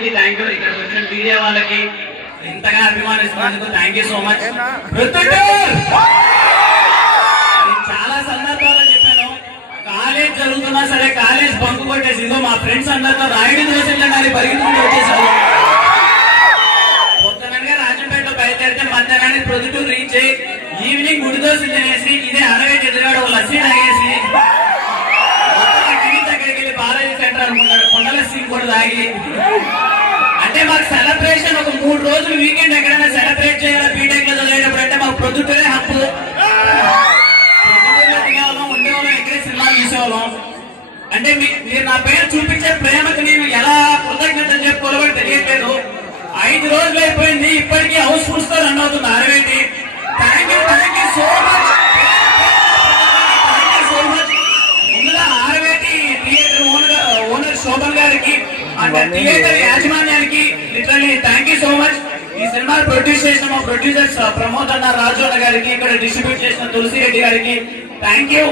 అందరికీ thank you. ఇక్కడ వచ్చిన మీడియా వాళ్ళకి ఇంతగా అభిమానిస్తున్నందుకు థ్యాంక్ యూ సో మచ్. చాలా సందర్భాల్లో చెప్పాను, కాలేజ్ జరుగుతున్నా సరే కాలేజ్ బంకు కొట్టేసి ఇదో మా ఫ్రెండ్స్ అందరితో రాయుడు దోశలని పరిగెత్తుకుంటూ వచ్చేసారు. పొద్దునగా రాజంపేటలో బయలుదేరితే మధ్యాహ్నానికి ప్రొద్దుటూరు రీచ్ అయ్యి ఈవినింగ్ గుడి దోశలు తినేసి ఇదే అరవేటి ఎదురుగాడు లస్సీ తాగేసి దగ్గరికి వెళ్ళి బాలాజీ సెంటర్ అనుకుంటాడు కొండల సీన్ కూడా తాగి. అంటే మాకు సెలబ్రేషన్ ఒక 3 రోజులు వీకెండ్ ఎక్కడైనా సెలబ్రేట్ చేయాలి బీటెక్ లో చదివేటప్పుడు అంటే మాకు ప్రొద్దుటూరే హక్కు. ప్రొద్దుటూరులో దిగేవాళ్ళం, ఉండేవాళ్ళం, ఎక్కడే సినిమాలు చూసేవాళ్ళం. అంటే మీరు నా పేరు చూపించే ప్రేమకు నేను ఎలా కృతజ్ఞతలు చెప్పుకోవాలో తెలియట్లేదు. 5 రోజులు అయిపోయింది, ఇప్పటికీ హౌస్ ఫుల్స్ తో రన్ అవుతుంది అరవేటి. Thank you so much. ముందుగా ఆరవేటి థియేటర్ ఓనర్ శోభన్ గారికి అంటే థియేటర్ యాజమాన్యానికి literally thank you so much. ఈ సినిమా ప్రొడ్యూస్ చేసిన మా ప్రొడ్యూసర్స్ ప్రమోద్ అన్న, రాజు అన్న గారికి, ఇక్కడ డిస్ట్రిబ్యూట్ చేసిన తులసి రెడ్డి గారికి థ్యాంక్ యూ.